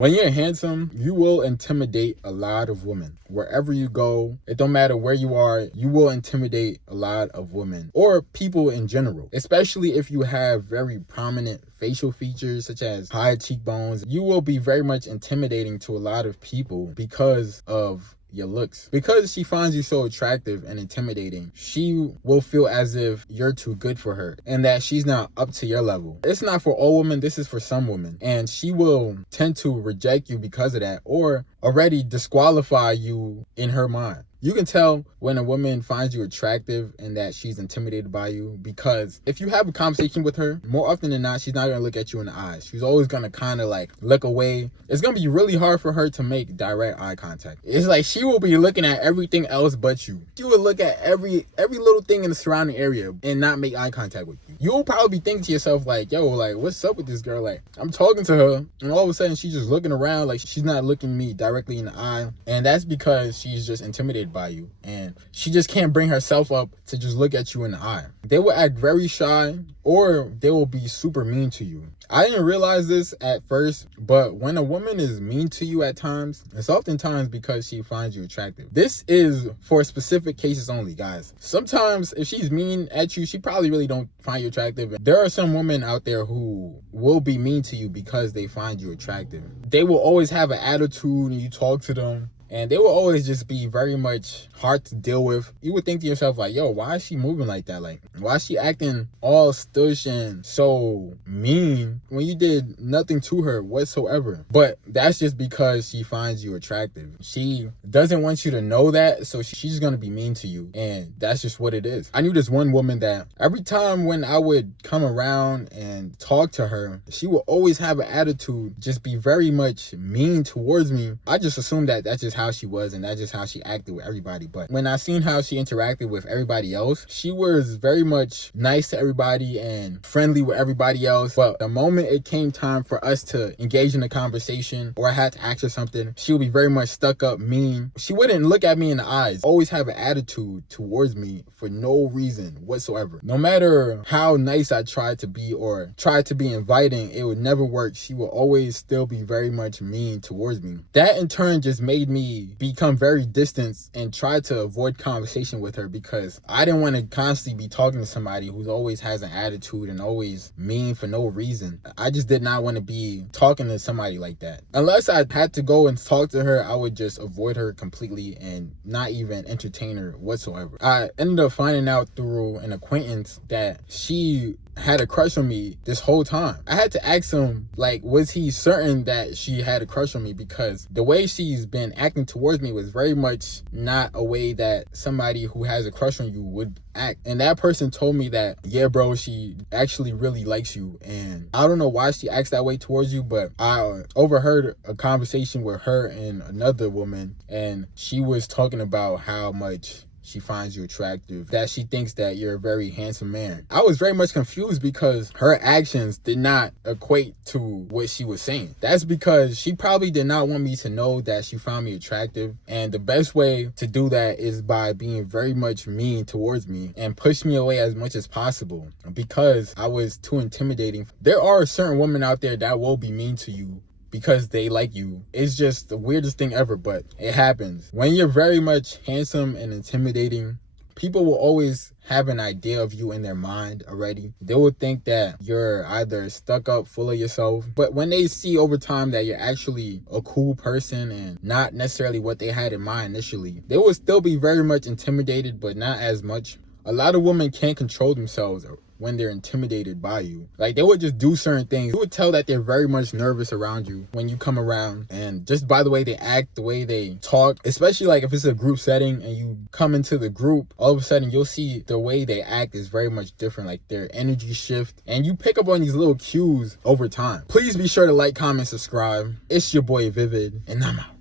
When you're handsome, you will intimidate a lot of women. Wherever you go, it don't matter where you are, you will intimidate a lot of women or people in general. Especially if you have very prominent facial features such as high cheekbones, you will be very much intimidating to a lot of people because of your looks. Because she finds you so attractive and intimidating, she will feel as if you're too good for her and that she's not up to your level. It's not for all women, this is for some women. And she will tend to reject you because of that, or already disqualify you in her mind. You can tell when a woman finds you attractive and that she's intimidated by you, because if you have a conversation with her, more often than not, she's not going to look at you in the eyes. She's always going to kind of like look away. It's going to be really hard for her to make direct eye contact. It's like she will be looking at everything else but you. She will look at every little thing in the surrounding area and not make eye contact with you. You'll probably think to yourself like, yo, like, what's up with this girl? Like, I'm talking to her and all of a sudden she's just looking around, like she's not looking me directly in the eye. And that's because she's just intimidated by you and she just can't bring herself up to just look at you in the eye. They will act very shy or they will be super mean to you. I didn't realize this at first, but when a woman is mean to you at times, it's oftentimes because she finds you attractive. This is for specific cases only, guys. Sometimes if she's mean at you, she probably really don't find you attractive. There are some women out there who will be mean to you because they find you attractive. They will always have an attitude and you talk to them, and they will always just be very much hard to deal with. You would think to yourself like, yo, why is she moving like that? Like, why is she acting all stush and so mean when you did nothing to her whatsoever? But that's just because she finds you attractive. She doesn't want you to know that, so she's gonna be mean to you, and that's just what it is. I knew this one woman that every time when I would come around and talk to her, she would always have an attitude, just be very much mean towards me. I just assumed that that's just how she was and that's just how she acted with everybody. But when I seen how she interacted with everybody else, she was very much nice to everybody and friendly with everybody else. But the moment it came time for us to engage in a conversation or I had to ask her something, she would be very much stuck up, mean. She wouldn't look at me in the eyes, always have an attitude towards me for no reason whatsoever. No matter how nice I tried to be or tried to be inviting, it would never work. She would always still be very much mean towards me. That in turn just made me become very distant and try to avoid conversation with her, because I didn't want to constantly be talking to somebody who always has an attitude and always mean for no reason. I just did not want to be talking to somebody like that. Unless I had to go and talk to her, I would just avoid her completely and not even entertain her whatsoever. I ended up finding out through an acquaintance that she had a crush on me this whole time. I had to ask him, like, was he certain that she had a crush on me? Because the way she's been acting towards me was very much not a way that somebody who has a crush on you would act. And that person told me that, yeah, bro, she actually really likes you. And I don't know why she acts that way towards you, but I overheard a conversation with her and another woman, and she was talking about how much she finds you attractive, that she thinks that you're a very handsome man. I was very much confused because her actions did not equate to what she was saying. That's because she probably did not want me to know that she found me attractive. And the best way to do that is by being very much mean towards me and push me away as much as possible because I was too intimidating. There are certain women out there that will be mean to you because they like you. It's just the weirdest thing ever, but it happens. When you're very much handsome and intimidating, people will always have an idea of you in their mind already. They will think that you're either stuck up, full of yourself, but when they see over time that you're actually a cool person and not necessarily what they had in mind initially, they will still be very much intimidated, but not as much. A lot of women can't control themselves when they're intimidated by you. Like, they would just do certain things. You would tell that they're very much nervous around you when you come around, and just by the way they act, the way they talk, especially like if it's a group setting and you come into the group, all of a sudden you'll see the way they act is very much different, like their energy shift, and you pick up on these little cues over time. Please be sure to like, comment, subscribe. It's your boy Vivid, and I'm out.